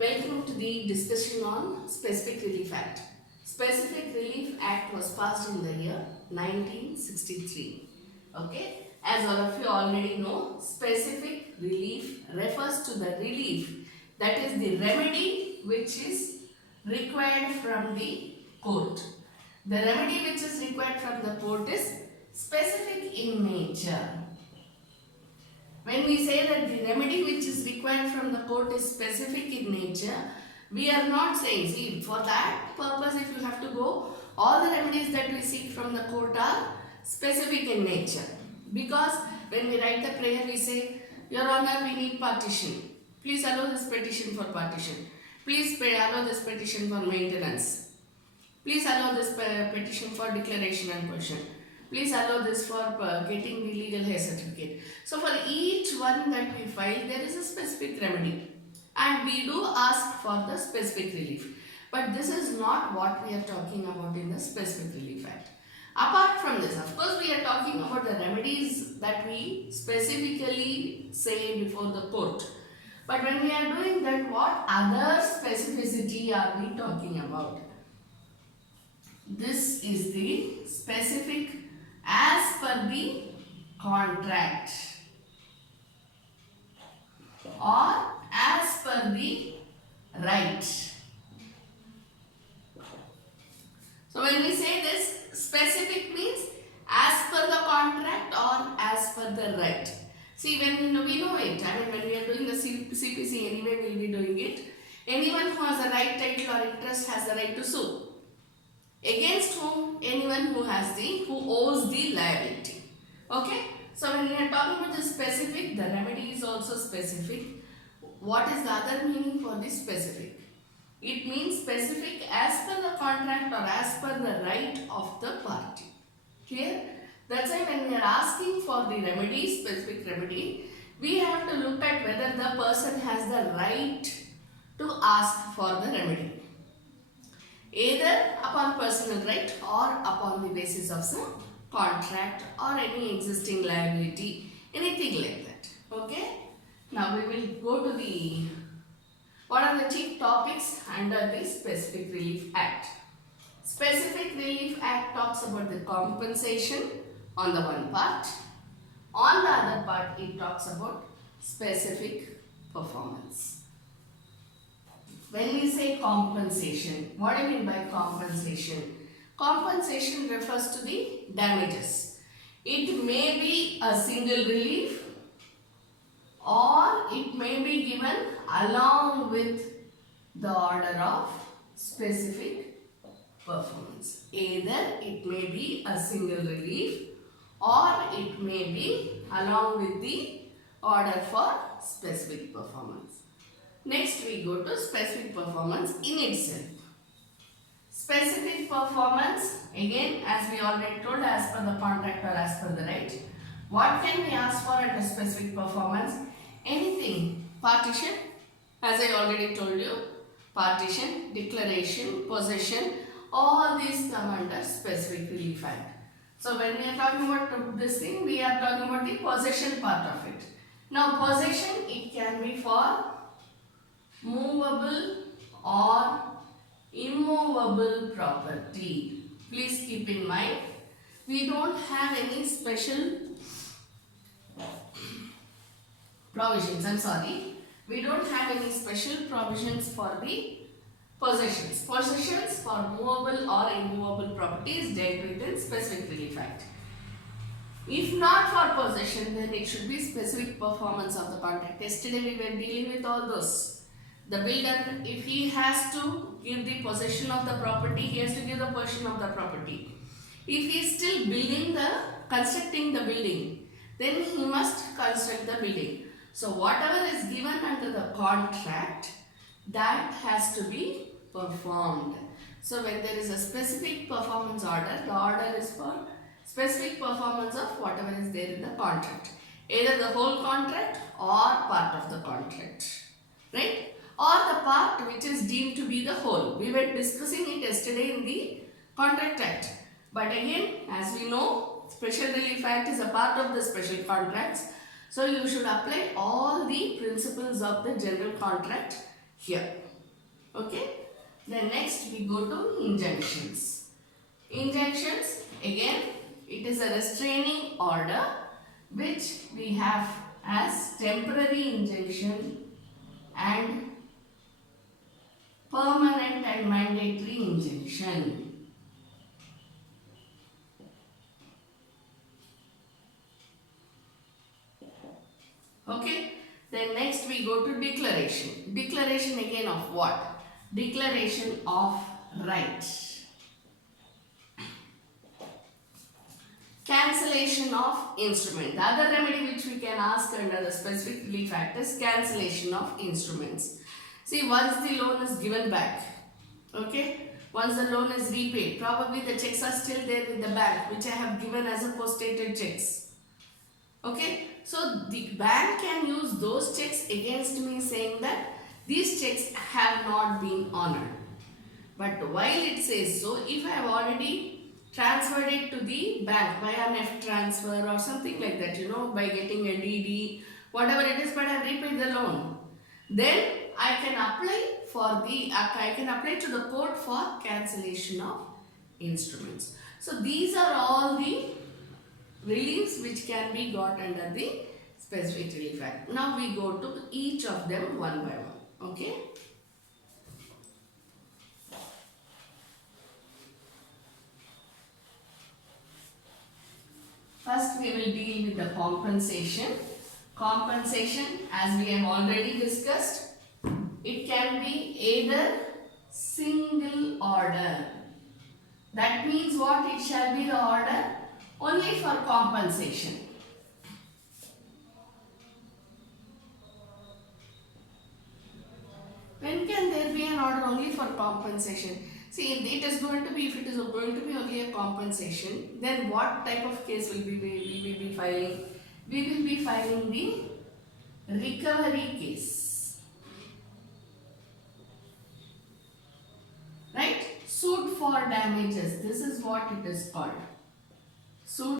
Welcome to the discussion on Specific Relief Act. Specific Relief Act was passed in the year 1963. Okay, as all of you already know, specific relief refers to the relief, that is the remedy which is required from the court. The remedy which is required from the court is specific in nature. When we say that the remedy which is required from the court is specific in nature, we are not saying, see, for that purpose if you have to go, all the remedies that we seek from the court are specific in nature. Because when we write the prayer, we say, Your Honor, we need partition. Please allow this petition for partition. Please allow this petition for maintenance. Please allow this petition for declaration and question. Please allow this for getting the legal hair certificate. So for each one that we file, there is a specific remedy. And we do ask for the specific relief. But this is not what we are talking about in the Specific Relief Act. Apart from this, of course, we are talking about the remedies that we specifically say before the court. But when we are doing that, what other specificity are we talking about? This is the specific as per the contract or as per the right. So when we say this, specific means as per the contract or as per the right. See, when we know it, when we are doing the CPC anyway, we will be doing it. Anyone who has a right title or interest has the right to sue. Against whom? Anyone who owes the liability. Okay? So when we are talking about the specific, the remedy is also specific. What is the other meaning for this specific? It means specific as per the contract or as per the right of the party. Clear? That's why when we are asking for the remedy, specific remedy, we have to look at whether the person has the right to ask for the remedy. Either upon personal right or upon the basis of some contract or any existing liability, anything like that. Okay? Now we will go to the, what are the chief topics under the Specific Relief Act? Specific Relief Act talks about the compensation on the one part. On the other part, it talks about specific performance. When we say compensation, what do you mean by compensation? Compensation refers to the damages. It may be a single relief or it may be given along with the order of specific performance. Either it may be a single relief or it may be along with the order for specific performance. Next we go to specific performance in itself. Specific performance, again as we already told, as per the contract or as per the right. What can we ask for under specific performance? Anything. Partition, as I already told you, partition, declaration, possession, all these come under Specific Relief Act. So when we are talking about this thing, we are talking about the possession part of it. Now possession, it can be for movable or immovable property. Please keep in mind, we don't have any special provisions. We don't have any special provisions for the possessions. Possessions for movable or immovable property is dealt with in Specific Relief Act. If not for possession, then it should be specific performance of the contract. Yesterday we were dealing with all those. The builder, if he has to give the possession of the property, he has to give the possession of the property. If he is still constructing the building, then he must construct the building. So whatever is given under the contract, that has to be performed. So when there is a specific performance order, the order is for specific performance of whatever is there in the contract. Either the whole contract or part of the contract. Right? Or the part which is deemed to be the whole. We were discussing it yesterday in the Contract Act. But again, as we know, Special Relief Act is a part of the special contracts. So you should apply all the principles of the general contract here. Okay. Then next we go to injunctions. Injunctions, again, it is a restraining order which we have as temporary injunction and permanent and mandatory injunction. Okay. Then next we go to declaration. Declaration again of what? Declaration of right. Cancellation of instrument. The other remedy which we can ask under the specific relief act is cancellation of instruments. See, once the loan is given back, okay, once the loan is repaid, probably the checks are still there with the bank which I have given as a post-dated checks. Okay, so the bank can use those checks against me saying that these checks have not been honored. But while it says so, if I have already transferred it to the bank by an F transfer or something like that, by getting a DD, whatever it is, but I have repaid the loan, then I can apply to the court for cancellation of instruments. So these are all the reliefs which can be got under the specific relief act. Now we go to each of them one by one. Okay. First we will deal with the compensation. Compensation, as we have already discussed, it can be either single order. That means what? It shall be the order only for compensation. When can there be an order only for compensation? See, if it is going to be only a compensation, then what type of case will we be filing? We will be filing the recovery case. Right? Suit for damages. This is what it is called.